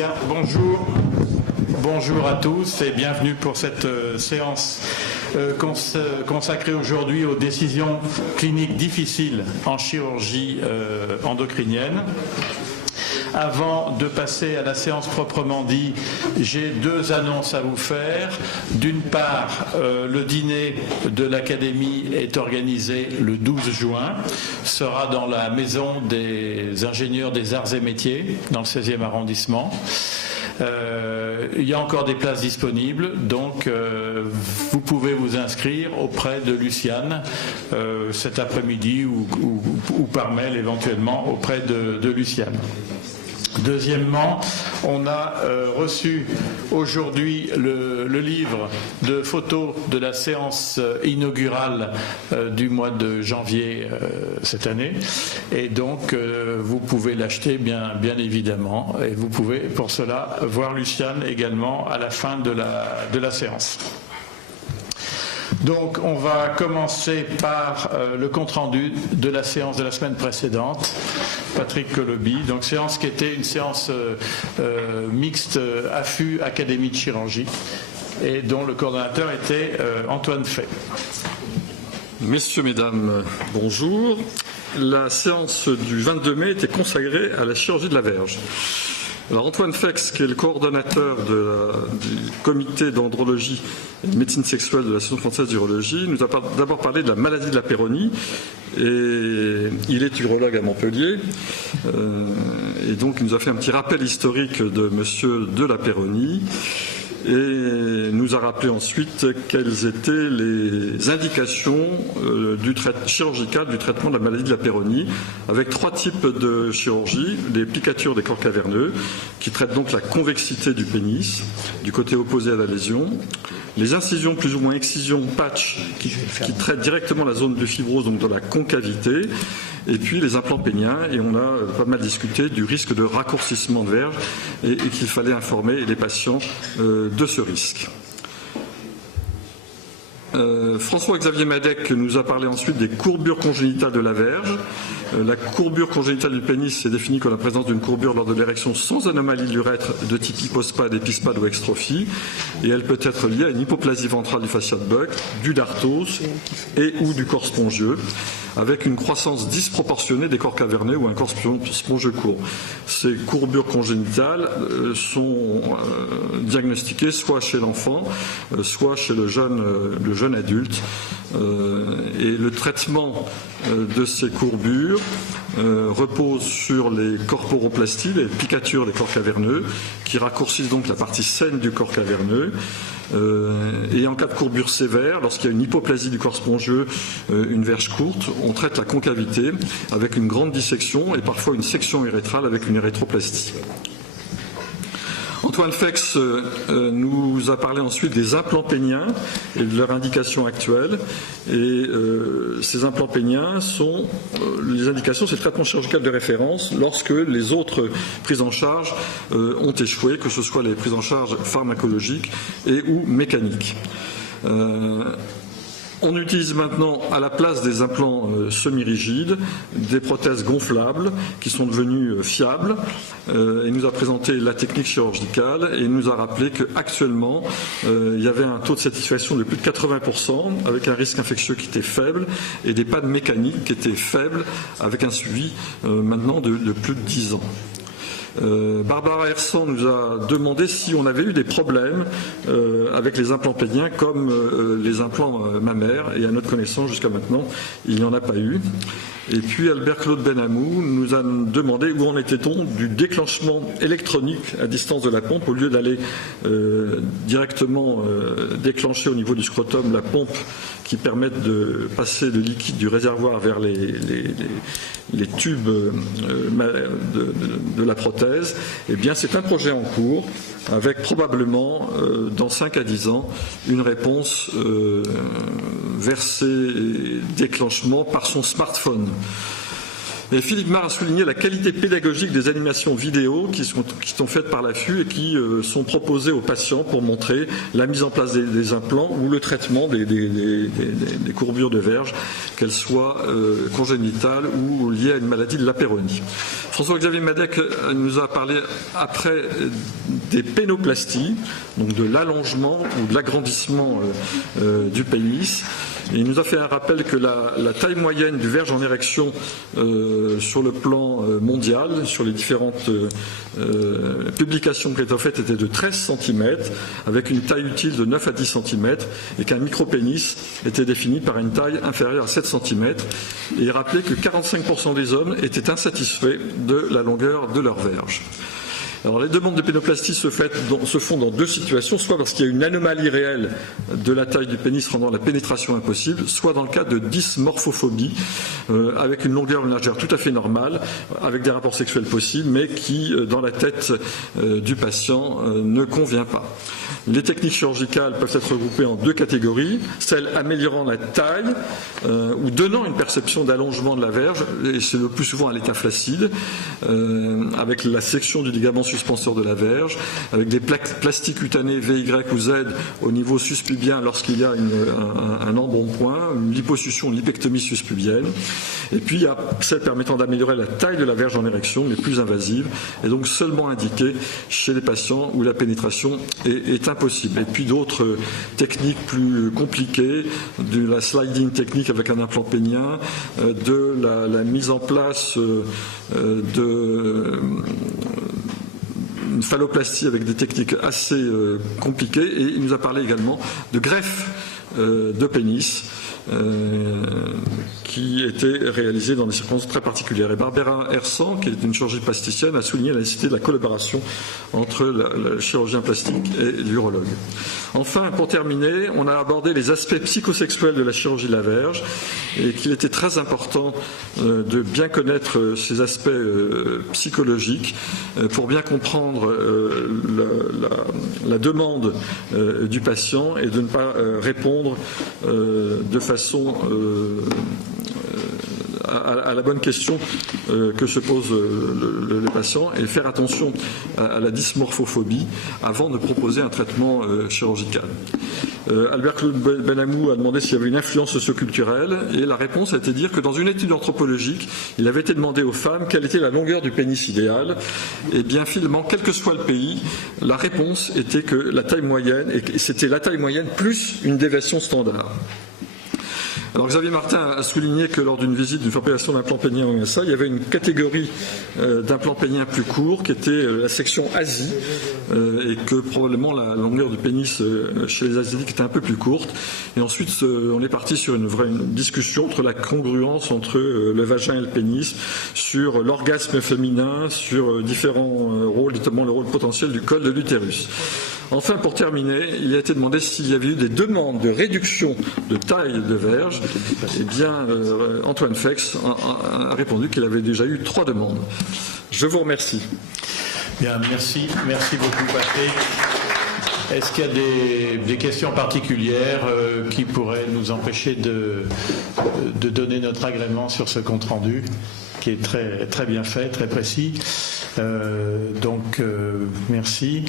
Bien, bonjour à tous et bienvenue pour cette séance consacrée aujourd'hui aux décisions cliniques difficiles en chirurgie endocrinienne. Avant de passer à la séance proprement dit, j'ai deux annonces à vous faire. D'une part, le dîner de l'Académie est organisé le 12 juin, sera dans la maison des ingénieurs des arts et métiers, dans le 16e arrondissement. Il y a encore des places disponibles, donc vous pouvez vous inscrire auprès de Luciane cet après-midi ou par mail éventuellement auprès de Luciane. Deuxièmement, on a reçu aujourd'hui le livre de photos de la séance inaugurale du mois de janvier cette année, et donc vous pouvez l'acheter bien évidemment, et vous pouvez pour cela voir Luciane également à la fin de la séance. Donc on va commencer par le compte-rendu de la séance de la semaine précédente. Patrick Coloby, donc séance qui était une séance mixte AFU Académie de chirurgie et dont le coordonnateur était Antoine Fay. Messieurs, mesdames, bonjour. La séance du 22 mai était consacrée à la chirurgie de la verge. Alors Antoine Fex, qui est le coordonnateur du comité d'andrologie et de médecine sexuelle de l'Association française d'urologie, nous a d'abord parlé de la maladie de la Peyronie. Et il est urologue à Montpellier, et donc il nous a fait un petit rappel historique de monsieur de la Peyronie, et nous a rappelé ensuite quelles étaient les indications chirurgicales du traitement de la maladie de la Peyronie, avec trois types de chirurgie: les plicatures des corps caverneux, qui traitent donc la convexité du pénis, du côté opposé à la lésion, les incisions plus ou moins excisions patch, qui traitent directement la zone de fibrose, donc de la concavité, et puis les implants péniens, et on a pas mal discuté du risque de raccourcissement de verge et qu'il fallait informer les patients de ce risque. François-Xavier Madec nous a parlé ensuite des courbures congénitales de la verge. La courbure congénitale du pénis est définie comme la présence d'une courbure lors de l'érection sans anomalie de l'urètre de type hypospade, épispade ou extrophie, et elle peut être liée à une hypoplasie ventrale du fascia de Buck, du dartos et ou du corps spongieux, avec une croissance disproportionnée des corps caverneux ou un corps spongieux court. Ces courbures congénitales sont diagnostiquées soit chez l'enfant, soit chez le jeune adulte. Et le traitement de ces courbures repose sur les corporoplasties, les plicatures des corps caverneux, qui raccourcissent donc la partie saine du corps caverneux. Et en cas de courbure sévère, lorsqu'il y a une hypoplasie du corps spongieux, une verge courte, on traite la concavité avec une grande dissection et parfois une section urétrale avec une urétroplastie. Antoine Fex nous a parlé ensuite des implants péniens et de leur indication actuelle. Et ces implants péniens sont, les indications, c'est le traitement chirurgical de référence lorsque les autres prises en charge ont échoué, que ce soit les prises en charge pharmacologiques et ou mécaniques. On utilise maintenant à la place des implants semi-rigides des prothèses gonflables qui sont devenues fiables. Il nous a présenté la technique chirurgicale et il nous a rappelé qu'actuellement il y avait un taux de satisfaction de plus de 80% avec un risque infectieux qui était faible et des pannes mécaniques qui étaient faibles avec un suivi maintenant de plus de 10 ans. Barbara Hersan nous a demandé si on avait eu des problèmes avec les implants péniens comme les implants mammaires, et à notre connaissance jusqu'à maintenant il n'y en a pas eu. Et puis Albert-Claude Benamou nous a demandé où en était-on du déclenchement électronique à distance de la pompe, au lieu d'aller directement déclencher au niveau du scrotum la pompe qui permet de passer le liquide du réservoir vers les tubes de la prothèse. Eh bien, c'est un projet en cours avec probablement, dans 5 à 10 ans, une réponse versée déclenchement par son smartphone. Et Philippe Marr a souligné la qualité pédagogique des animations vidéo qui sont faites par l'AFU et qui sont proposées aux patients pour montrer la mise en place des implants ou le traitement des courbures de verge, qu'elles soient congénitales ou liées à une maladie de la Peyronie. François-Xavier Madec nous a parlé après des pénoplasties, donc de l'allongement ou de l'agrandissement du pénis. Et il nous a fait un rappel que la taille moyenne du verge en érection sur le plan mondial, sur les différentes publications qui étaient faites, était de 13 cm, avec une taille utile de 9 à 10 cm, et qu'un micropénis était défini par une taille inférieure à 7 cm. Et il rappelait que 45% des hommes étaient insatisfaits de la longueur de leur verge. Alors, les demandes de pénoplastie se font dans deux situations, soit parce qu'il y a une anomalie réelle de la taille du pénis rendant la pénétration impossible, soit dans le cas de dysmorphophobie, avec une longueur ménagère tout à fait normale, avec des rapports sexuels possibles, mais qui, dans la tête du patient, ne convient pas. Les techniques chirurgicales peuvent être regroupées en deux catégories, celles améliorant la taille ou donnant une perception d'allongement de la verge, et c'est le plus souvent à l'état flaccide, avec la section du ligament suspenseur de la verge, avec des plastiques cutanées VY ou Z au niveau suspubien lorsqu'il y a un embonpoint, une liposuction, une lipectomie suspubienne. Et puis il y a celles permettant d'améliorer la taille de la verge en érection, les plus invasives, et donc seulement indiquées chez les patients où la pénétration est impossible. Et puis d'autres techniques plus compliquées, de la sliding technique avec un implant pénien, de la mise en place une phalloplastie avec des techniques assez compliquées, et il nous a parlé également de greffe de pénis qui était réalisée dans des circonstances très particulières. Et Barbara Hersan, qui est une chirurgienne plasticienne, a souligné la nécessité de la collaboration entre le chirurgien plastique et l'urologue. Enfin, pour terminer, on a abordé les aspects psychosexuels de la chirurgie de la verge, et qu'il était très important de bien connaître ces aspects psychologiques pour bien comprendre la demande du patient, et de ne pas répondre de façon à la bonne question que se pose le patient, et faire attention à la dysmorphophobie avant de proposer un traitement chirurgical. Albert Claude Benamou a demandé s'il y avait une influence socioculturelle, et la réponse a été de dire que dans une étude anthropologique, il avait été demandé aux femmes quelle était la longueur du pénis idéal, et bien finalement, quel que soit le pays, la réponse était que la taille moyenne, et c'était la taille moyenne plus une déviation standard. Alors Xavier Martin a souligné que lors d'une visite d'une fabrication d'implant pénien au USA, il y avait une catégorie d'implants péniens plus courts qui était la section Asie, et que probablement la longueur du pénis chez les Asiatiques était un peu plus courte. Et ensuite, on est parti sur une discussion entre la congruence entre le vagin et le pénis, sur l'orgasme féminin, sur différents rôles, notamment le rôle potentiel du col de l'utérus. Enfin, pour terminer, il a été demandé s'il y avait eu des demandes de réduction de taille de verge. Eh bien, Antoine Fex a répondu qu'il avait déjà eu 3 demandes. Je vous remercie. Bien, merci beaucoup, Patrick. Est-ce qu'il y a des questions particulières qui pourraient nous empêcher de donner notre agrément sur ce compte-rendu, qui est très, très bien fait, très précis. Donc, merci.